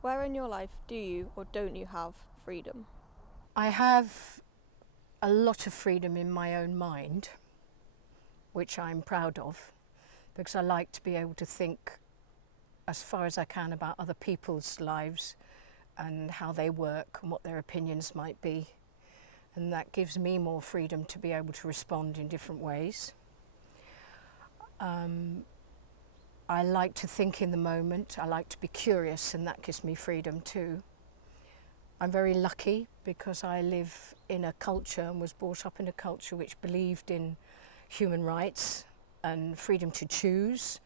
Where in your life do you or don't you have freedom? I have a lot of freedom in my own mind, which I'm proud of, because I like to be able to think as far as I can about other people's lives and how they work and what their opinions might be. And that gives me more freedom to be able to respond in different ways. I like to think in the moment. I like to be curious, and that gives me freedom too. I'm very lucky because I live in a culture and was brought up in a culture which believed in human rights and freedom to choose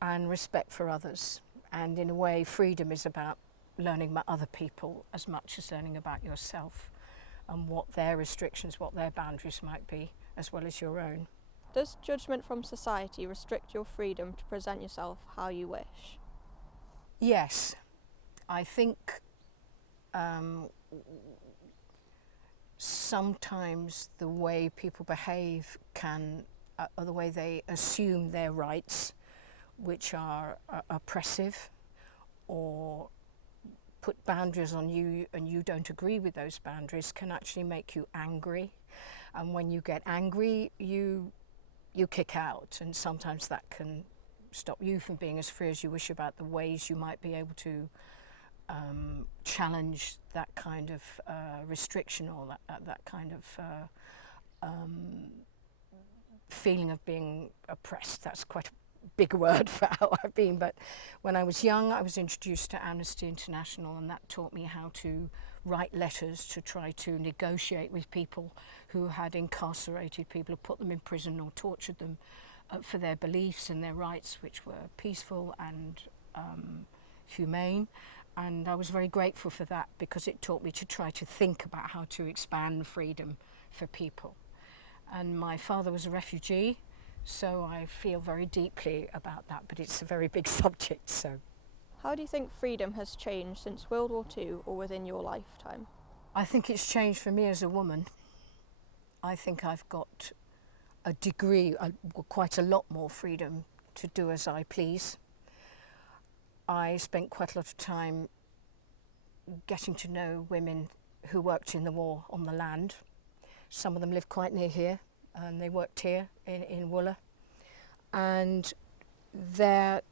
and respect for others. And in a way, freedom is about learning about other people as much as learning about yourself and what their restrictions, what their boundaries might be, as well as your own. Does judgment from society restrict your freedom to present yourself how you wish? Yes, I think sometimes the way people behave can, or the way they assume their rights, which are oppressive, or put boundaries on you and you don't agree with those boundaries, can actually make you angry. And when you get angry, you kick out, and sometimes that can stop you from being as free as you wish about the ways you might be able to challenge that kind of restriction or that kind of feeling of being oppressed. That's quite a big word for how I've been, but when I was young I was introduced to Amnesty International, and that taught me how to write letters to try to negotiate with people who had incarcerated people, who put them in prison or tortured them for their beliefs and their rights, which were peaceful and humane. And I was very grateful for that because it taught me to try to think about how to expand freedom for people. And my father was a refugee, so I feel very deeply about that, but it's a very big subject. So, How do you think freedom has changed since World War II or within your lifetime? I think it's changed for me as a woman. I think I've got a degree, quite a lot more freedom to do as I please. I spent quite a lot of time getting to know women who worked in the war on the land. Some of them lived quite near here, and they worked here in Wooler. And their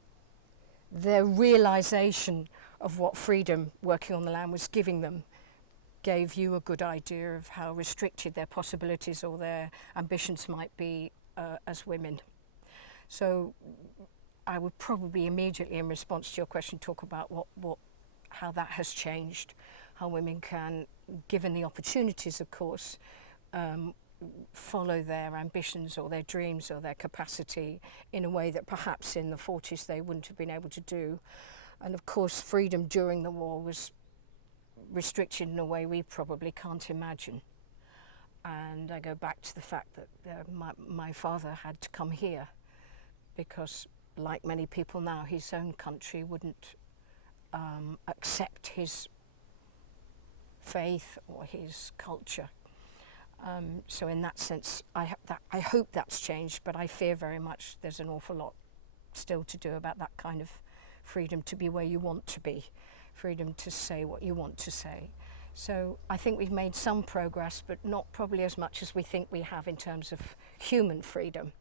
realisation of what freedom working on the land was giving them gave you a good idea of how restricted their possibilities or their ambitions might be as women. So I would probably immediately, in response to your question, talk about how that has changed, how women can, given the opportunities, of course, follow their ambitions or their dreams or their capacity in a way that perhaps in the 40s they wouldn't have been able to do. And of course, freedom during the war was restricted in a way we probably can't imagine. And I go back to the fact that my father had to come here because, like many people now, his own country wouldn't accept his faith or his culture. So in that sense, I hope that's changed, but I fear very much there's an awful lot still to do about that kind of freedom to be where you want to be, freedom to say what you want to say. So I think we've made some progress, but not probably as much as we think we have in terms of human freedom.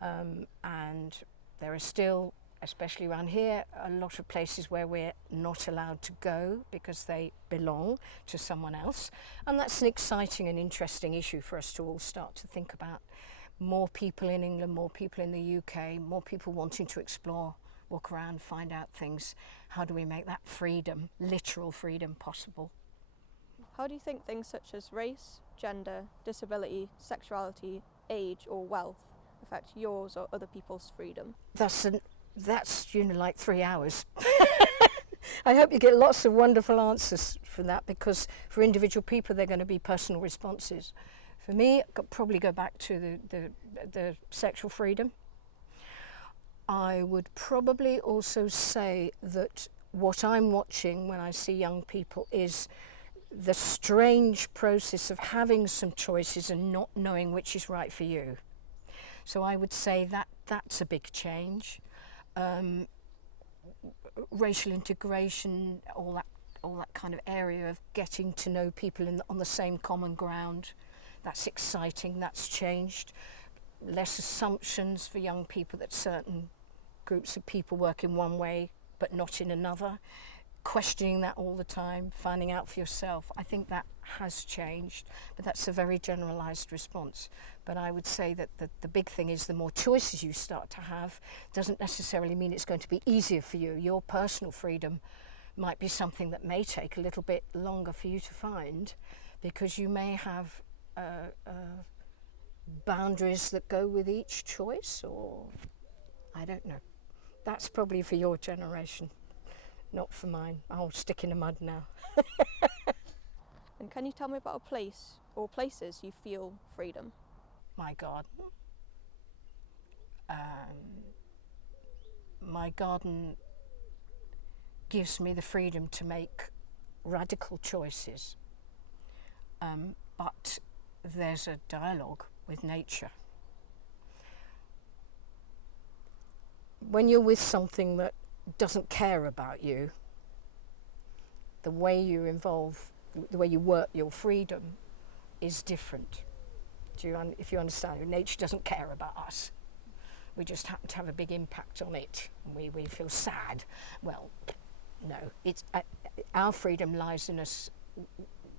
And there are still, especially around here, a lot of places where we're not allowed to go because they belong to someone else. And that's an exciting and interesting issue for us to all start to think about. More people in England, more people in the UK, more people wanting to explore, walk around, find out things. How do we make that freedom, literal freedom, possible? How do you think things such as race, gender, disability, sexuality, age or wealth affect yours or other people's freedom? That's like 3 hours. I hope you get lots of wonderful answers from that, because for individual people they're going to be personal responses. For me, I'd probably go back to the sexual freedom. I would probably also say that what I'm watching when I see young people is the strange process of having some choices and not knowing which is right for you. So I would say that that's a big change. racial integration, all that kind of area of getting to know people on the same common ground. That's exciting, that's changed. Less assumptions for young people that certain groups of people work in one way but not in another. Questioning that all the time, finding out for yourself. I think that has changed, but that's a very generalised response. But I would say that the big thing is the more choices you start to have doesn't necessarily mean it's going to be easier for you. Your personal freedom might be something that may take a little bit longer for you to find, because you may have boundaries that go with each choice, or I don't know. That's probably for your generation. Not for mine. I'll stick in the mud now. And can you tell me about a place or places you feel freedom? My garden. My garden gives me the freedom to make radical choices, but there's a dialogue with nature. When you're with something that doesn't care about you, the way you work your freedom is different. If you understand, nature doesn't care about us. We just happen to have a big impact on it, and we feel sad. Well, no, our freedom lies in us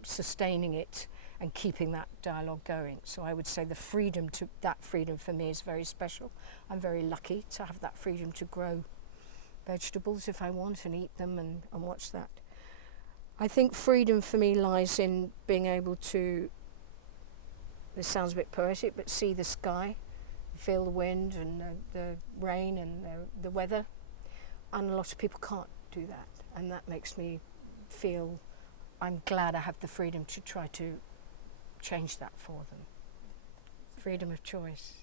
sustaining it and keeping that dialogue going. So I would say that freedom for me is very special. I'm very lucky to have that freedom to grow vegetables if I want and eat them and watch that. I think freedom for me lies in being able to, this sounds a bit poetic, but see the sky, feel the wind and the rain and the weather. And a lot of people can't do that. And that makes me feel I'm glad I have the freedom to try to change that for them. Freedom of choice.